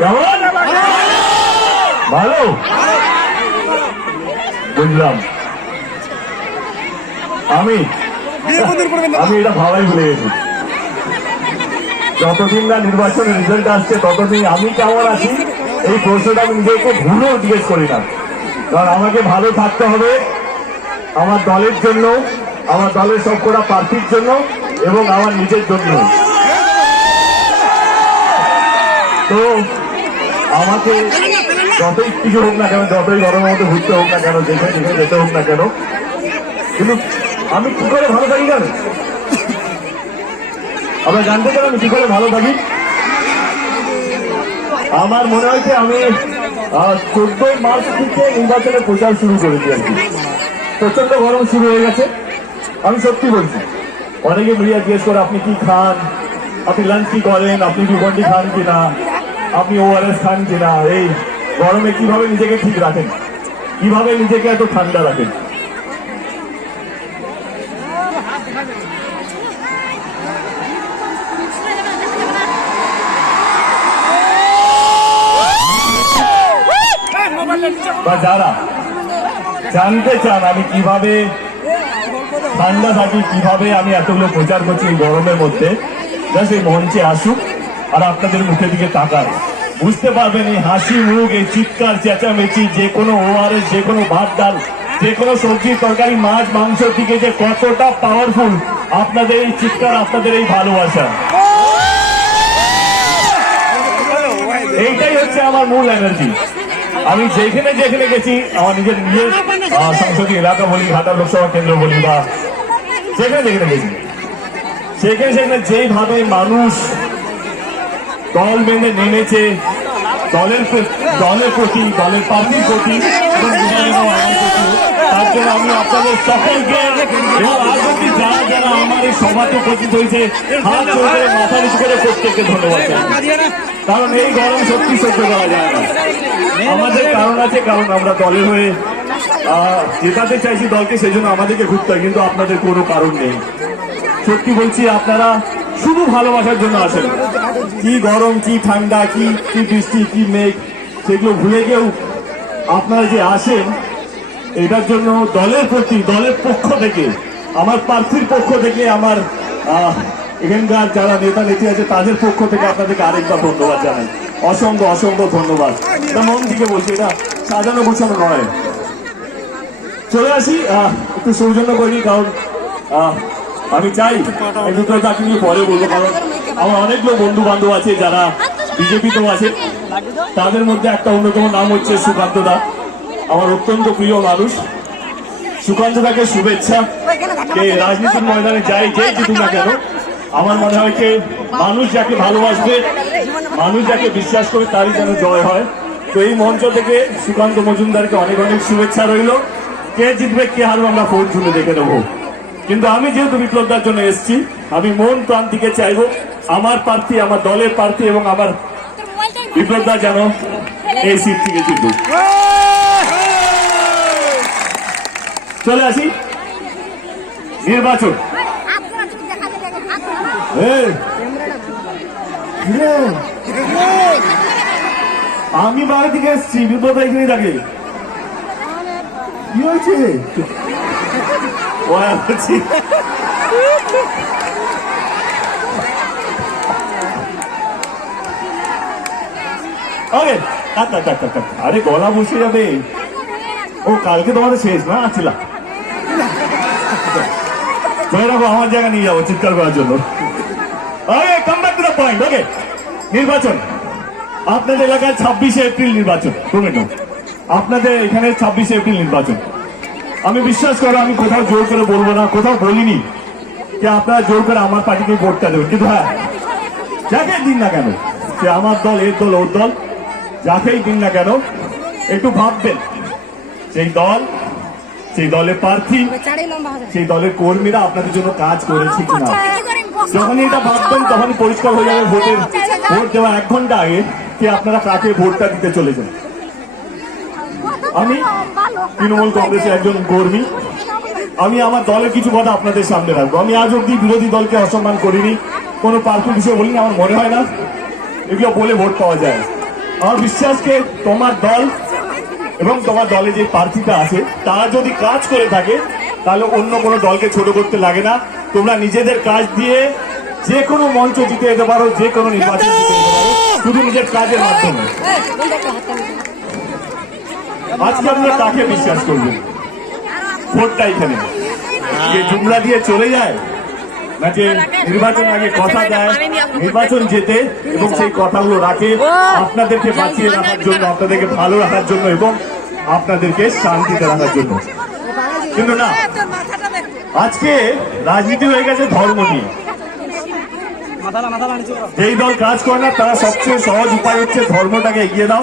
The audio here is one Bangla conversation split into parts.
কেমন? ভালো, বুঝলাম। আমি এটা ভাবাই ভুলে গেছি। যতদিন না নির্বাচনের রেজাল্ট আসছে ততদিন আমি কেমন আছি এই প্রশ্নটা আমি নিজেকে ভুলেও জিজ্ঞেস করি না। কারণ আমাকে ভালো থাকতে হবে আমার দলের জন্য, আমার দলের সবকটা প্রার্থীর জন্য এবং আমার নিজের জন্য। তো আমাকে যতই কিছু হোক না কেন, যতই গরমের মধ্যে ঘুরতে হোক না কেন, যেখানে যেখানে যেতে হোক না কেন, কিন্তু আমি কি করে ভালো থাকি জানেন? আমরা জানতে চাই আমি কি করে ভালো থাকি। আমার মনে হয়েছে আমি 14 মার্চ থেকে নির্বাচনের প্রচার শুরু করেছি আর কি। প্রচন্ড গরম শুরু হয়ে গেছে, আমি সত্যি বলছি। অনেকে মিডিয়া জিজ্ঞেস করে আপনি কি খান, আপনি লাঞ্চ কি করেন, আপনি বিবন্ডি খান কিনা, আপনি ওআরএস খান কিনা, এই গরমে কিভাবে নিজেকে ঠিক রাখেন, কিভাবে নিজেকে এত ঠান্ডা রাখেন। বা যারা জানতে চান আমি কিভাবে ঠান্ডা থাকি, কিভাবে আমি এতগুলো প্রচার করছি এই গরমের মধ্যে, জাস্ট এই মঞ্চে আসুক আর আপনাদের মুখের দিকে তাকান, বুঝতে পারবেন এই হাসি মুখ, এই চিৎকার চেঁচামেচি, যে কোনো ওআরএস, যে কোনো ভাত ডাল, যে কোনো সবজি তরকারি, মাছ মাংসের দিকে যে কতটা পাওয়ারফুল আপনাদের এই চিৎকার, আপনাদের এই ভালোবাসা। এইটাই হচ্ছে আমার মূল এনার্জি। আমি যেখানে যেখানে গেছি, আমার নিজের সংসদীয় এলাকা বলি, ঘাটা লোকসভা কেন্দ্র বলি, বা যেখানে যেখানে গেছি, সেখানে সেখানে যেইভাবে মানুষ দল বেঁধে নেমেছে দলের প্রতি, দলের প্রার্থীর প্রতি এবং তার জন্য আমি আপনাদের সকলকে এবং আজ অব্দি যারা যারা আমার এই সভাতে উপস্থিত হয়েছে হাত জোড়ে মাথা নিচু করে প্রত্যেককে ধন্যবাদ। কারণ এই গরম সত্যি সহ্য করা যায় না। আমাদের কারণ আছে, কারণ আমরা দলের হয়ে জেতাতে চাইছি দলকে, সেই জন্য আমাদেরকে ঘুরতে হয়, কিন্তু আপনাদের কোনো কারণ নেই। সত্যি বলছি, আপনারা শুধু ভালোবাসার জন্য আসেন। কি গরম, কি ঠান্ডা, কি বৃষ্টি, কি মেঘ, সেগুলো ভুলে গিয়েও আপনারা যে আসেন এটার জন্য দলের প্রতি, দলের পক্ষ থেকে, আমার প্রার্থীর পক্ষ থেকে, আমার এখানকার যারা নেতা নেত্রী আছে তাদের পক্ষ থেকে আপনাদেরকে আরেকবার ধন্যবাদ জানাই। অসংখ্য অসংখ্য ধন্যবাদ। এটা মন থেকে বলছি, এটা সাজানো গোছানো নয়। চলে আসি, একটু সৌজন্য করি, কারণ আমি চাই এই দুটো চাকরি নিয়ে পরে বলবো, কারণ আমার অনেকগুলো বন্ধু বান্ধব আছে যারা বিজেপিতেও আছে। তাদের মধ্যে একটা অন্যতম নাম হচ্ছে সুকান্ত দা, আমার অত্যন্ত প্রিয় মানুষ। সুকান্ত দাকে শুভেচ্ছা। যে রাজনীতির ময়দানে যাই যে জিতুক না কেন, আমার মনে হয় যে মানুষ যাকে ভালোবাসবে, মানুষ যাকে বিশ্বাস করে তারই যেন জয় হয়। তো এই মঞ্চ থেকে সুকান্ত মজুমদারকে অনেক অনেক শুভেচ্ছা রইল। কে জিতবে কে হারবে আমরা ভোট ঝুলে দেখে নেবো, কিন্তু আমি যেহেতু বিপ্লবদার জন্য এসেছি, আমি মন প্রাণ থেকে চাইবো আমার প্রার্থী, আমার দলের প্রার্থী এবং আমার বিপ্লবদা যেন এই সিট থেকে জিতুক। চলে আসি নির্বাচন। আমি বাইরে থেকে এসেছি, বিপ্লবদা এখানে থাকে। কি হয়েছে? আরে গলা বসে যাবে। ও কালকে তোমাদের শেষ না ছিলাম, আমার জায়গা নিয়ে যাবো চিৎকার করার জন্য। ওকে, নির্বাচন আপনাদের এলাকায় 26শে এপ্রিল নির্বাচন। আপনাদের এখানে 26শে এপ্রিল নির্বাচন। আমি বিশ্বাস করো, আমি কোথাও জোর করে বলবো না, কোথাও বলিনি যে আপনারা জোর করে আমার পার্টিকে ভোটটা দেবেন। কিন্তু হ্যাঁ, যাকে দিন না কেন, সে আমার দল, এর দল, ওর দল, যাকেই দিন না কেন, একটু ভাববেন সেই দল, সেই দলের প্রার্থী, সেই দলের কর্মীরা আপনাদের জন্য কাজ করেছে কিনা। যখনই এটা ভাববেন তখনই পরিষ্কার হয়ে যাবে ভোট দেওয়ার 1 ঘন্টা আগে যে আপনারা কাকে ভোটটা দিতে চলেছেন। আমি তৃণমূল কংগ্রেসের একজন কর্মী, আমি আমার দলের কিছু কথা আপনাদের সামনে রাখবো। আমি আজ অব্দি বিরোধী দলকে অসম্মান করিনি, কোনো প্রার্থীর বিষয়ে বলিনি। আমার মনে হয় না এগুলো বলে ভোট পাওয়া যায়। আমার বিশ্বাসকে তোমার দল এবং তোমার দলে যে প্রার্থীটা আছে তারা যদি কাজ করে থাকে তাহলে অন্য কোনো দলকে ছোট করতে লাগে না। তোমরা নিজেদের কাজ দিয়ে যে কোনো মঞ্চ জিতে যেতে পারো, যে কোনো নির্বাচন জিতে যেতে পারো, শুধু নিজের কাজের মাধ্যমে। আজকে আপনারা কাকে বিশ্বাস করবেন? ভোটটা এখানে যে জুমলা দিয়ে চলে যায়, না যে নির্বাচন আগে কথা দেয়, নির্বাচন যেতে এবং সেই কথাগুলো রাখে আপনাদেরকে বাঁচিয়ে রাখার জন্য, আপনাদেরকে ভালো রাখার জন্য এবং আপনাদেরকে শান্তিতে রাখার জন্য। কিন্তু না, আজকে রাজনীতি হয়ে গেছে ধর্ম নিয়ে। যেই দল কাজ করে না তারা সবচেয়ে সহজ উপায় হচ্ছে ধর্মটাকে এগিয়ে দাও,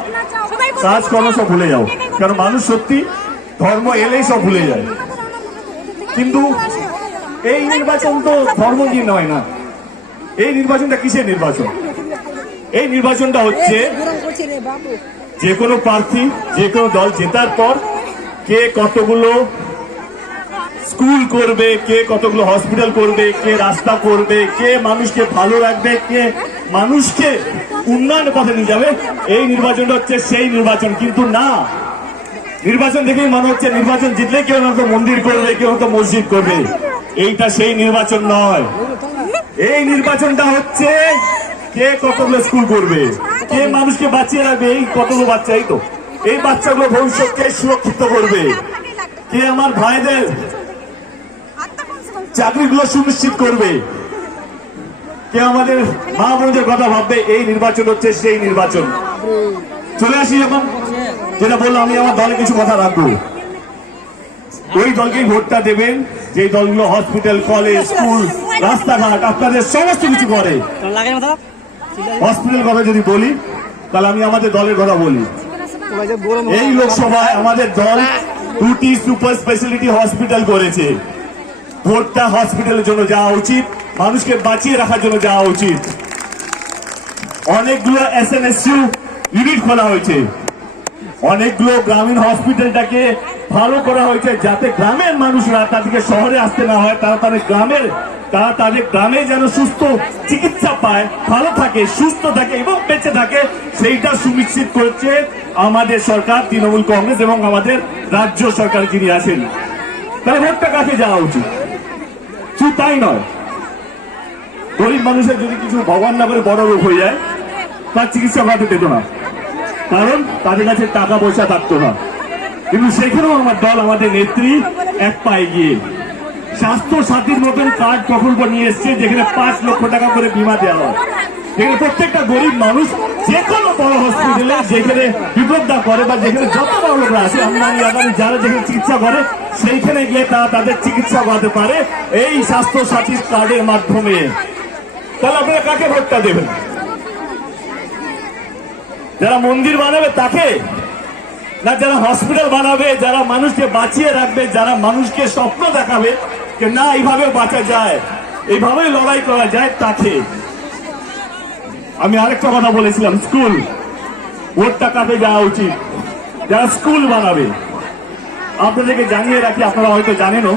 কাজ করো সব ভুলে যাও। কারণ মানুষ সত্যি ধর্ম এলেই সব ভুলে যায়। কিন্তু এই নির্বাচন তো ধর্ম নিয়ে নয় না। এই নির্বাচনটা কিসের নির্বাচন? এই নির্বাচনটা হচ্ছে যে কোনো প্রার্থী, যে কোনো দল জেতার পর কে কতগুলো স্কুল করবে, কে কতগুলো হসপিটাল করবে, কে রাস্তা করবে, কে মানুষকে ভালো রাখবে, কে মানুষকে উন্নয়নের পথে নিয়ে যাবে। এই নির্বাচনটা হচ্ছে সেই নির্বাচন। কিন্তু না, নির্বাচন দেখেই মনে হচ্ছে নির্বাচন জিতলে কেউ হয়তো মন্দির করবে, কেউ হয়তো মসজিদ করবে। এইটা সেই নির্বাচন নয়। এই নির্বাচনটা হচ্ছে কে কতগুলো স্কুল করবে, কে মানুষকে বাঁচিয়ে রাখবে। এই কতগুলো বাচ্চা, এই তো এই বাচ্চাগুলো ভবিষ্যৎকে সুরক্ষিত করবে, কে আমার ভাইদের চাকরিগুলো সুনিশ্চিত করবে, কে আমাদের মা বোনদের কথা ভাববে। এই নির্বাচন হচ্ছে সেই নির্বাচন। চলে আসি এখন যেটা বললাম, আমি আমার দলে কিছু কথা রাখবো। ওই দলকেই ভোটটা দেবেন যে দলগুলো হসপিটাল, কলেজ, স্কুল, রাস্তাঘাট আপনাদের সমস্ত কিছু করে। হসপিটাল কথা যদি বলি তাহলে আমি আমাদের দলের কথা বলি। এই লোকসভায় আমাদের দল 2টি সুপার স্পেশালিটি হসপিটাল করেছে। ভোটটা হসপিটালের জন্য যাওয়া উচিত, মানুষকে বাঁচিয়ে রাখার জন্য যাওয়া উচিত। অনেকগুলো SNSU ইউনিট খোলা হয়েছে, অনেকগুলো গ্রামীণ হসপিটালটাকে ভালো করা হয়েছে যাতে গ্রামের মানুষরা তাদেরকে শহরে আসতে না হয়, তারা তাদের গ্রামে যেন সুস্থ চিকিৎসা পায়, ভালো থাকে, সুস্থ থাকে এবং বেঁচে থাকে। সেইটা সুনিশ্চিত করছে আমাদের সরকার, তৃণমূল কংগ্রেস এবং আমাদের রাজ্য সরকার যিনি আছেন। তাহলে ভোটটা কাকে যাওয়া উচিত? শুধু তাই নয়, গরিব মানুষের যদি কিছু ভগবান না করে বড় রোগ হয়ে যায় তার চিকিৎসা করাতে পেত না, কারণ তাদের কাছে টাকা পয়সা থাকতো না। কিন্তু সেখানেও আমার দল, আমাদের নেত্রী এক পায়ে গিয়ে স্বাস্থ্য সাথীর মতন কার্ড প্রকল্প নিয়ে এসছে, যেখানে 5 লক্ষ টাকা করে বীমা দেওয়া হয়। যেখানে প্রত্যেকটা গরিব মানুষ যে কোনো বড় হসপিটালে যেখানে বিপদটা করে বা যেখানে যত বড় লোকরা আছে, আমদানি আদানি যারা যেখানে চিকিৎসা করে সেইখানে গিয়ে তারা তাদের চিকিৎসা করাতে পারে এই স্বাস্থ্য সাথীর কার্ডের মাধ্যমে। তাহলে আপনারা কাকে ভোটটা দেবেন? যারা মন্দির বানাবে তাকে, না যারা হসপিটাল বানাবে, যারা মানুষকে বাঁচিয়ে রাখবে, যারা মানুষকে স্বপ্ন দেখাবে যে না এইভাবে বাঁচা যায়, এইভাবেই লড়াই করা যায়, তাকে? আমি আরেকটা কথা বলেছিলাম, স্কুল ভোটটা কাকে যাওয়া উচিত? যারা স্কুল বানাবে। আপনাদেরকে জানিয়ে রাখি, আপনারা হয়তো জানেনও,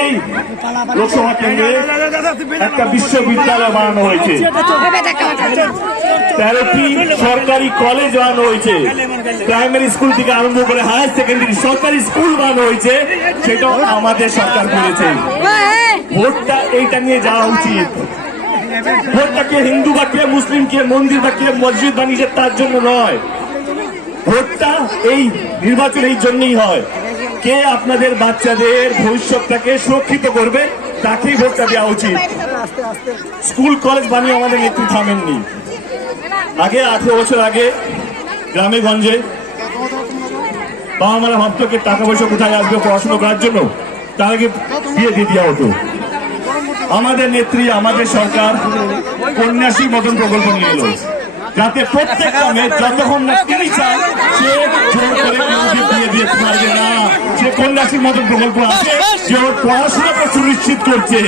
এই লোকসভা কেন্দ্রে একটা বিশ্ববিদ্যালয় বানানো হয়েছে, 13টি সরকারি কলেজ বানানো হয়েছে, প্রাইমারি স্কুল থেকে আরম্ভ করে হায়ার সেকেন্ডারি সরকারি স্কুল বানানো হয়েছে। সেটাও আমাদের সরকার করেছে। ভোটটা এইটা নিয়ে যাওয়া উচিত। ভোটটা কে হিন্দু বা কে মুসলিম, কে মন্দির বা কে মসজিদ বানিয়েছে তার জন্য নয়। ভোটটা এই নির্বাচন এই জন্যই হয়, কে আপনাদের বাচ্চাদের ভবিষ্যৎটাকে সুরক্ষিত করবে তাকেই ভোটটা দেওয়া উচিত। স্কুল কলেজ বানিয়ে আমাদের নেত্রী থামেননি। আগে 18 বছর আগে গ্রামে গঞ্জে বাবা মারা ভাবতো টাকা পয়সা কোথায় আসবে পড়াশোনা করার জন্য, তাদেরকে বিয়ে দিয়ে দেওয়া হতো। আমাদের নেত্রী, আমাদের সরকার কন্যাশ্রী মতন প্রকল্প নিয়ে এলো, যাতে প্রত্যেকটা মেয়ে যতক্ষণ না তিনি চান সে জোর করে বিয়ে দিতে পারবে না। সে কন্যাশ্রীর মতন প্রকল্প আছে যে ওর পড়াশোনাকে সুনিশ্চিত করছে।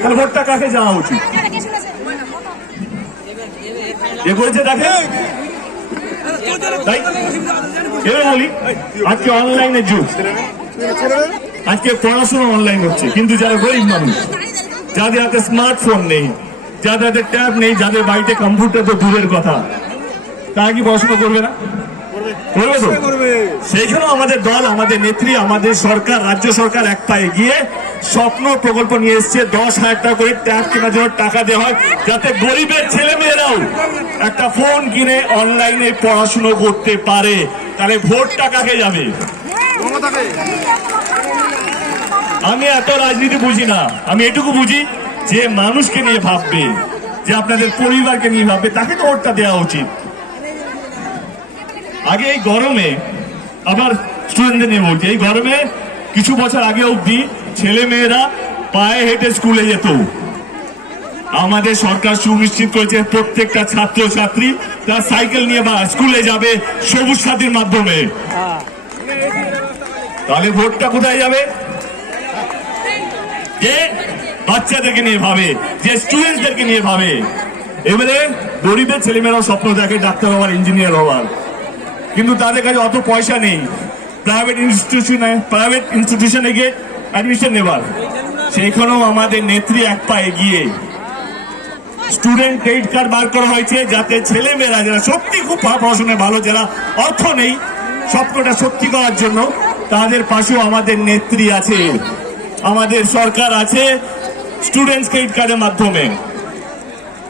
তাহলে ভোটটা কাকে যাওয়া উচিত? এ করেছে দেখে। তাই এবার বলি, আজকে অনলাইনের যুগ, আজকে পড়াশোনা অনলাইন হচ্ছে, কিন্তু যারা গরিব মানুষ, যাদের হাতে স্মার্টফোন নেই, যাদের হাতে ট্যাব নেই, যাদের বাড়িতে কম্পিউটার তো দূরের কথা, তারা কি পড়াশোনা করবে না? করবে তো। সেইখানেও আমাদের দল, আমাদের নেত্রী, আমাদের সরকার, রাজ্য সরকার এক পায়ে গিয়ে স্বপ্ন প্রকল্প নিয়ে এসছে। 10,000 টাকা করে ট্যাব কেনার জন্য টাকা দেওয়া হয়, যাতে গরিবের ছেলে মেয়েরাও একটা ফোন কিনে অনলাইনে পড়াশুনো করতে পারে। তাহলে ভোটটা কাকে যাবে? আমি এত রাজনীতি বুঝি না, আমি এটুকু বুঝি যে মানুষকে নিয়ে ভাববে, যে আপনাদের পরিবারকে নিয়ে ভাববে, তাকে তো ভোটটা দেওয়া উচিত। আগে এই গরমে, আবার স্টুডেন্টদের নিয়ে বলছি, এই গরমে কিছু বছর আগে অবধি ছেলে মেয়েরা পায়ে হেঁটে স্কুলে যেত। আমাদের সরকার সুনিশ্চিত করেছে প্রত্যেকটা ছাত্র ছাত্রী তার সাইকেল নিয়ে বা স্কুলে যাবে সবুজ সাথীর মাধ্যমে। তাহলে ভোটটা কোথায় যাবে? যে বাচ্চাদেরকে নিয়ে ভাবে, যে স্টুডেন্টদেরকে নিয়ে ভাবে। এবারে গরিবের ছেলেমেয়েরাও স্বপ্ন দেখে ডাক্তার হওয়ার, ইঞ্জিনিয়ার হওয়ার, কিন্তু তাদের কাছে অত পয়সা নেই প্রাইভেট ইনস্টিটিউশনে গিয়ে অ্যাডমিশন নেবার। সেইখানেও আমাদের নেত্রী এক পায়ে গিয়ে স্টুডেন্ট ক্রেডিট কার্ড বার করা হয়েছে, যাতে ছেলে মেয়েরা যারা সত্যি খুব পড়াশোনায় ভালো, যারা অর্থ নেই স্বপ্নটা সত্যি করার জন্য, তাদের পাশেও আমাদের নেত্রী আছে, আমাদের সরকার আছে স্টুডেন্ট ক্রেডিট কার্ডের মাধ্যমে।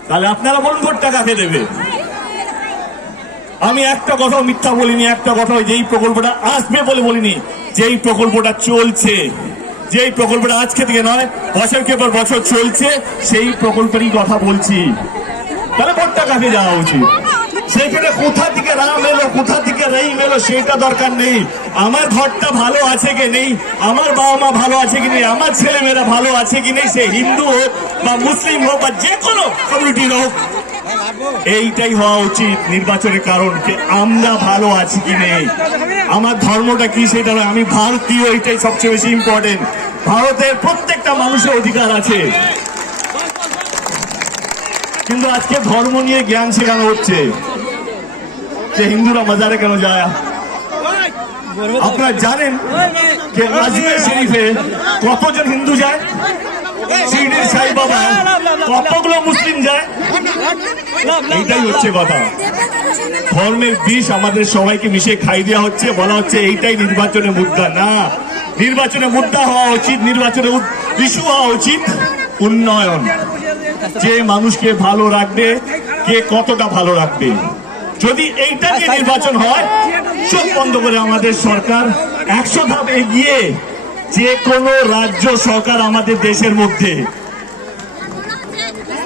তাহলে আপনারা বলুন ভোটটা কাকে দেবে? আমি একটা কথাও মিথ্যা বলিনি, একটা কথাও যেই প্রকল্পটা আসবে বলে বলিনি, যেই প্রকল্পটা চলছে, যেই প্রকল্পটা আজকে থেকে নয় বছরকে পর বছর চলছে, সেই প্রকল্পেরই কথা বলছি। তাহলে ভোটটা কাকে যাওয়া উচিত? সেখানে কোথা থেকে রাম এলো, কোথা থেকে রহিম এলো সেটা দরকার নেই। আমার ঘরটা ভালো আছে কি নেই, আমার বাবা মা ভালো আছে কি নেই, আমার ছেলে মেয়েরা ভালো আছে কি নেই, সে হিন্দু হোক বা মুসলিম হোক বা যে কোনো কমিউনিটির হোক, এইটাই হওয়া উচিত নির্বাচনের কারণ। আমরা ভালো আছি কি নেই, আমার ধর্মটা কি সেটা নয়, আমি ভারতীয়, এটাই সবচেয়ে বেশি ইম্পর্টেন্ট। ভারতের প্রত্যেকটা মানুষের অধিকার আছে, কিন্তু আজকে ধর্ম নিয়ে জ্ঞান শেখানো হচ্ছে যে হিন্দুরা মাজারে কেন যায়। আপনারা জানেন যে আজমের শরীফে কতজন হিন্দু যায়, শিরডির সাই বাবা কতগুলো মুসলিম যায়। এইটাই হচ্ছে কথা, ধর্মের বিষ আমাদের সবাইকে মিশে খাই দেওয়া হচ্ছে। বলা হচ্ছে এইটাই নির্বাচনের মুদ্রা। না, নির্বাচনের মুদ্রা হওয়া উচিত, নির্বাচনের ইস্যু হওয়া উচিত উন্নয়ন, যে মানুষকে ভালো রাখবে, কে কতটা ভালো রাখবে। যদি এইটা নিয়ে নির্বাচন হয়, চোখ বন্ধ করে আমাদের সরকার 100 ধাপ এগিয়ে যে কোনো রাজ্য সরকার আমাদের দেশের মধ্যে।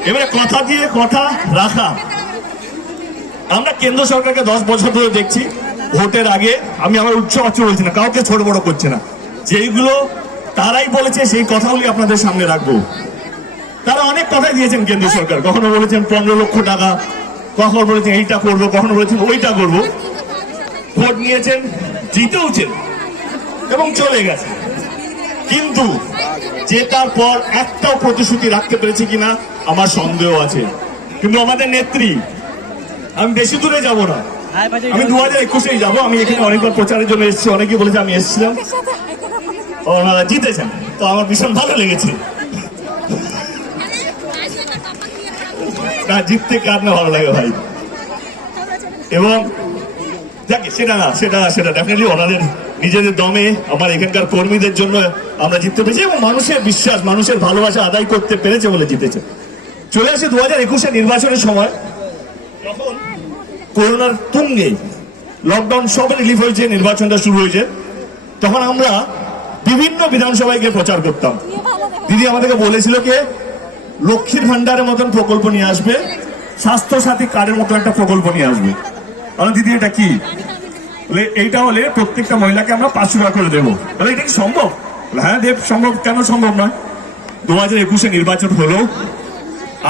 এবারে কথা দিয়ে কথা রাখা, আমরা কেন্দ্র সরকারকে 10 বছর ধরে দেখছি। ভোটের আগে আমি আমার উচ্চ বাচ্চা বলছি না, কাউকে ছোট বড় করছে না, যেইগুলো তারাই বলেছে সেই কথাগুলি আপনাদের সামনে রাখবো। তারা অনেক কথাই দিয়েছেন কেন্দ্র সরকার, কখনো বলেছেন 15 লক্ষ টাকা, কখনো বলেছেন এইটা করবো, কখনো বলেছেন ওইটা করবো। ভোট নিয়েছেন, জিতেওছেন এবং চলে গেছে, কিন্তু জেতার পর একটাও প্রতিশ্রুতি রাখতে পেরেছে কিনা আমার সন্দেহ আছে। কিন্তু আমাদের নেত্রী, আমি বেশি দূরে যাব না, আমি 2021-এই যাবো। আমি এখানে অনেকবার প্রচারের জন্য এসেছি, অনেকেই বলেছে আমি এসেছিলাম, ওনারা জিতেছেন, তো আমার ভীষণ ভালো লেগেছে। না, জিততে কার না ভালো লাগে ভাই। এবং যাকে সেটা না, সেটা ডেফিনেটলি ওনাদের নিজেদের দমে, আমার এখানকার কর্মীদের জন্য আমরা জিততে পেরেছি এবং মানুষের বিশ্বাস, মানুষের ভালোবাসা আদায় করতে পেরেছে বলে জিতেছে। চলে আসে 2021-এর নির্বাচনের সময়, যখন করোনার তুঙ্গে লকডাউন সব রিলিফ হয়েছে, নির্বাচনটা শুরু হয়েছে, তখন আমরা বিভিন্ন বিধানসভায় গিয়ে প্রচার করতাম। দিদি আমাদেরকে বলেছিল কে লক্ষ্মীর ভান্ডারের মতন প্রকল্প নিয়ে আসবে, স্বাস্থ্য সাথী কার্ডের মতো একটা প্রকল্প নিয়ে আসবে। আমরা দিদি এটা কি, এইটা হলে প্রত্যেকটা মহিলাকে আমরা 500 টাকা করে দেবো। তাহলে এটা কি সম্ভব? হ্যাঁ দেব, সম্ভব। কেন সম্ভব নয়? 2021-এ নির্বাচন হলো,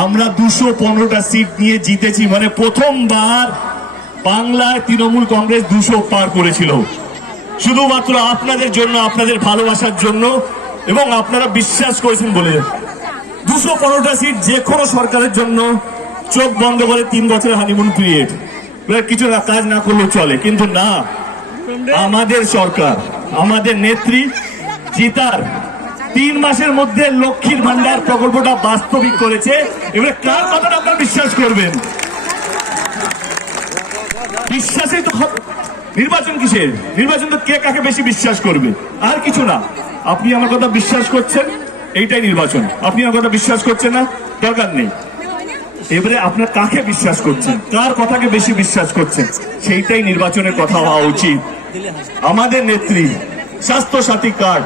আমরা 215টা সিট নিয়ে জিতেছি। মানে প্রথমবার বাংলায় তৃণমূল কংগ্রেস 200 পার করেছিল, শুধুমাত্র আপনাদের জন্য, আপনাদের ভালোবাসার জন্য, এবং আপনারা বিশ্বাস করেছেন বলে। 215টা সিট যে কোনো সরকারের জন্য চোখ বন্ধ করে 3 বছরের হানিমুন পিরিয়ড, কিছু না কাজ না করলেও চলে। কিন্তু না, আমাদের সরকার, আমাদের নেত্রী জিতার 3 মাসের মধ্যে লক্ষ্মীর ভান্ডার প্রকল্পটা বাস্তবিক করেছে। এবারে কার কথাটা আপনারা বিশ্বাস করবেন? বিশ্বাসই তো হবে। নির্বাচন কিসের? নির্বাচন তো কে কাকে বেশি বিশ্বাস করবে, আর কিছু না। আপনি আমার কথা বিশ্বাস করছেন, এইটাই নির্বাচন। আপনি আমার কথা বিশ্বাস করছেন না, দরকার নেই। এবারে আপনার কাকে বিশ্বাস করছেন, কার কথাকে বেশি বিশ্বাস করছেন, সেইটাই নির্বাচনের কথা হওয়া উচিত। আমাদের নেত্রী স্বাস্থ্য সাথী কার্ড